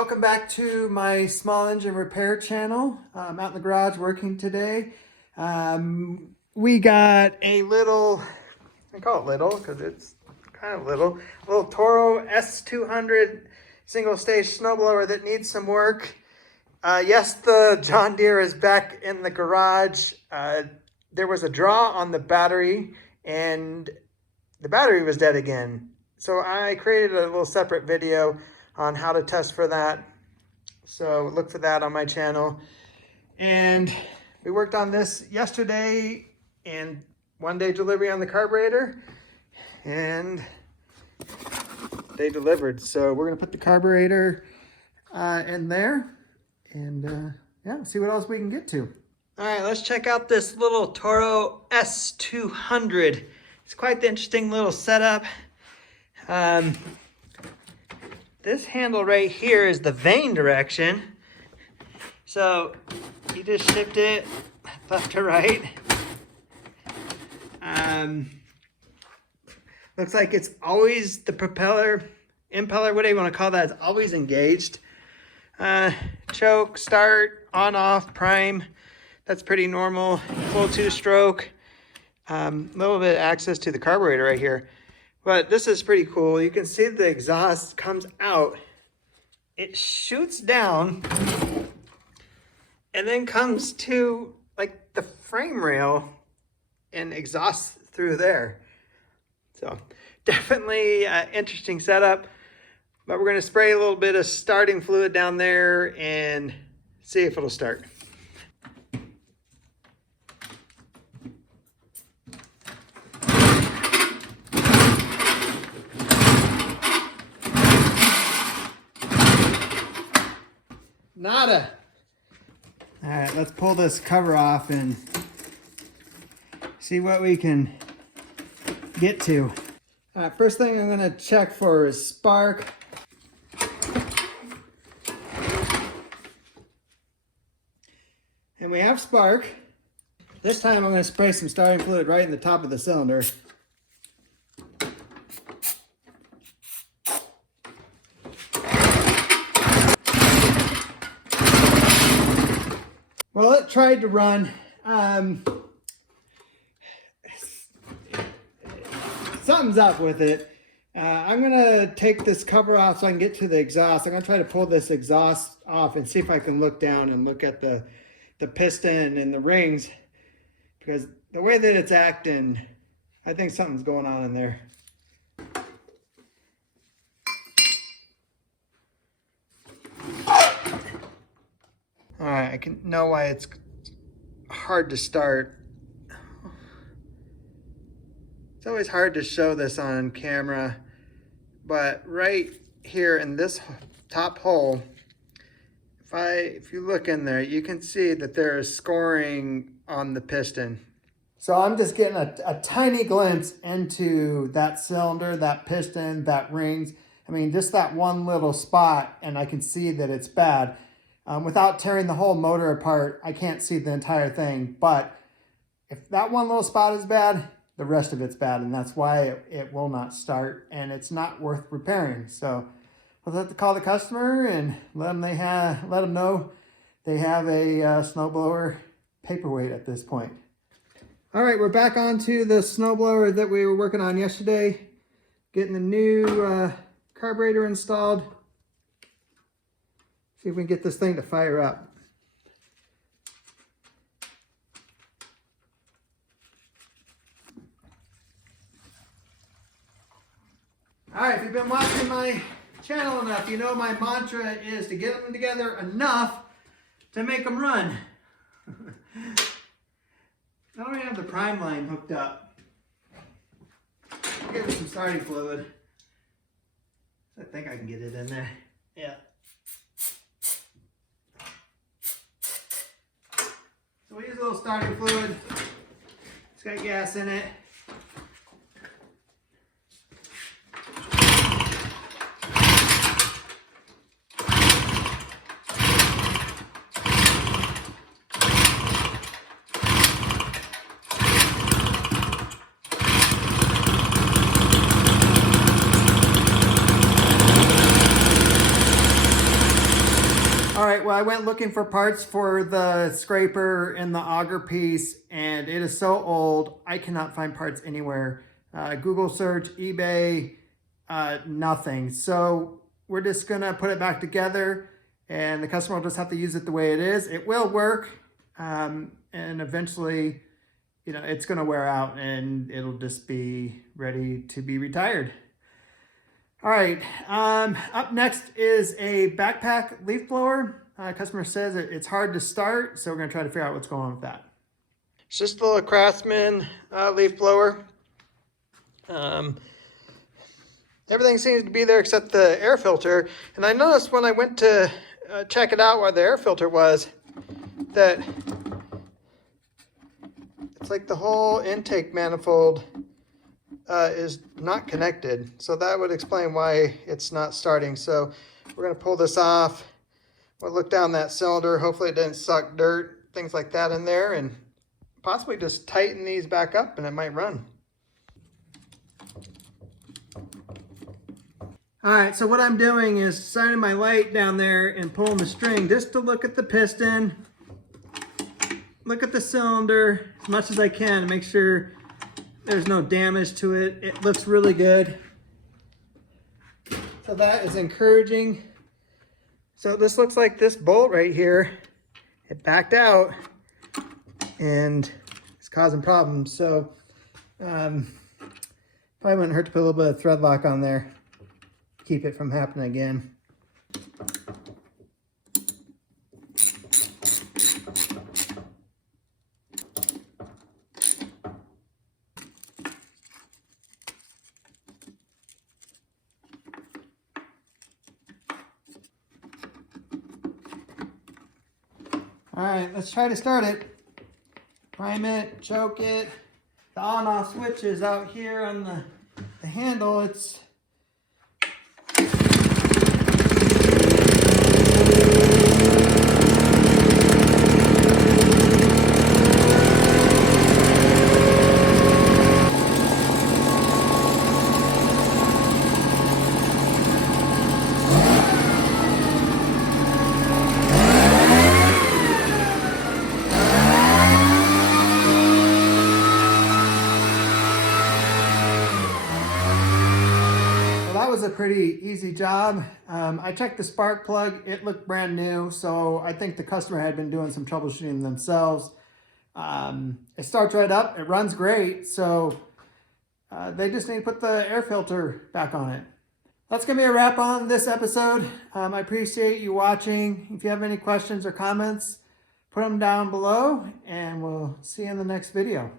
welcome back to my small engine repair channel. I'm out in the garage working today. We got a little, I call it little because it's kind of little, a little Toro S200 single stage snowblower that needs some work. Yes, the John Deere is back in the garage. There was a draw on the battery and the battery was dead again. So I created a little separate video on how to test for that. So look for that on my channel. And we worked on this yesterday and 1-day delivery on the carburetor, and they delivered. So we're gonna put the carburetor in there and yeah, see what else we can get to. All right, let's check out this little Toro S200. It's quite the interesting little setup. This handle right here is the vane direction. So you just shift it left to right. Looks like it's always the propeller, impeller, whatever you want to call that, is always engaged. Choke, start, on, off, prime. That's pretty normal. Full 2-stroke. Little bit of access to the carburetor right here. But this is pretty cool. You can see the exhaust comes out. It shoots down and then comes to like the frame rail and exhausts through there. So definitely interesting setup. But we're gonna spray a little bit of starting fluid down there and see if it'll start. Nada. All right, let's pull this cover off and see what we can get to. All right, first thing I'm gonna check for is spark. And we have spark. This time I'm gonna spray some starting fluid right in the top of the cylinder. Well, it tried to run. Something's up with it. I'm gonna take this cover off so I can get to the exhaust. I'm gonna try to pull this exhaust off and see if I can look down and look at the piston and the rings, because the way that it's acting, I think something's going on in there. All right, I can know why it's hard to start. It's always hard to show this on camera, but right here in this top hole, if you look in there, you can see that there is scoring on the piston. So I'm just getting a tiny glimpse into that cylinder, that piston, that rings. I mean, just that one little spot, and I can see that it's bad. Without tearing the whole motor apart, I can't see the entire thing. But if that one little spot is bad, the rest of it's bad. And that's why it will not start. And it's not worth repairing. So we'll have to call the customer and let them know they have a snowblower paperweight at this point. All right, we're back onto the snowblower that we were working on yesterday. Getting the new carburetor installed. See if we can get this thing to fire up. All right, if you've been watching my channel enough, you know my mantra is to get them together enough to make them run. I don't even have the prime line hooked up. I'll give it some starting fluid. I think I can get it in there. Yeah. So we use a little starting fluid. It's got gas in it. All right, well, I went looking for parts for the scraper and the auger piece, and it is so old, I cannot find parts anywhere. Google search, eBay, nothing. So we're just gonna put it back together, and the customer will just have to use it the way it is. It will work, and eventually, you know, it's gonna wear out and it'll just be ready to be retired. All right, up next is a backpack leaf blower. Customer says it's hard to start, so we're gonna try to figure out what's going on with that. It's just a little Craftsman leaf blower. Everything seems to be there except the air filter. And I noticed when I went to check it out where the air filter was, that it's like the whole intake manifold is not connected. So that would explain why it's not starting. So we're gonna pull this off. We'll look down that cylinder. Hopefully it didn't suck dirt, things like that in there, and possibly just tighten these back up and it might run. All right, so what I'm doing is shining my light down there and pulling the string just to look at the piston, look at the cylinder as much as I can to make sure there's no damage to it. It looks really good. So that is encouraging. So this looks like this bolt right here, it backed out and it's causing problems. So probably wouldn't hurt to put a little bit of thread lock on there. Keep it from happening again. All right, let's try to start it. Prime it, choke it. The on-off switch is out here on the handle. It's a pretty easy job. I checked the spark plug, it looked brand new, so I think the customer had been doing some troubleshooting themselves. It starts right up, it runs great, so they just need to put the air filter back on it. That's gonna be a wrap on this episode. I appreciate you watching. If you have any questions or comments, put them down below, and we'll see you in the next video.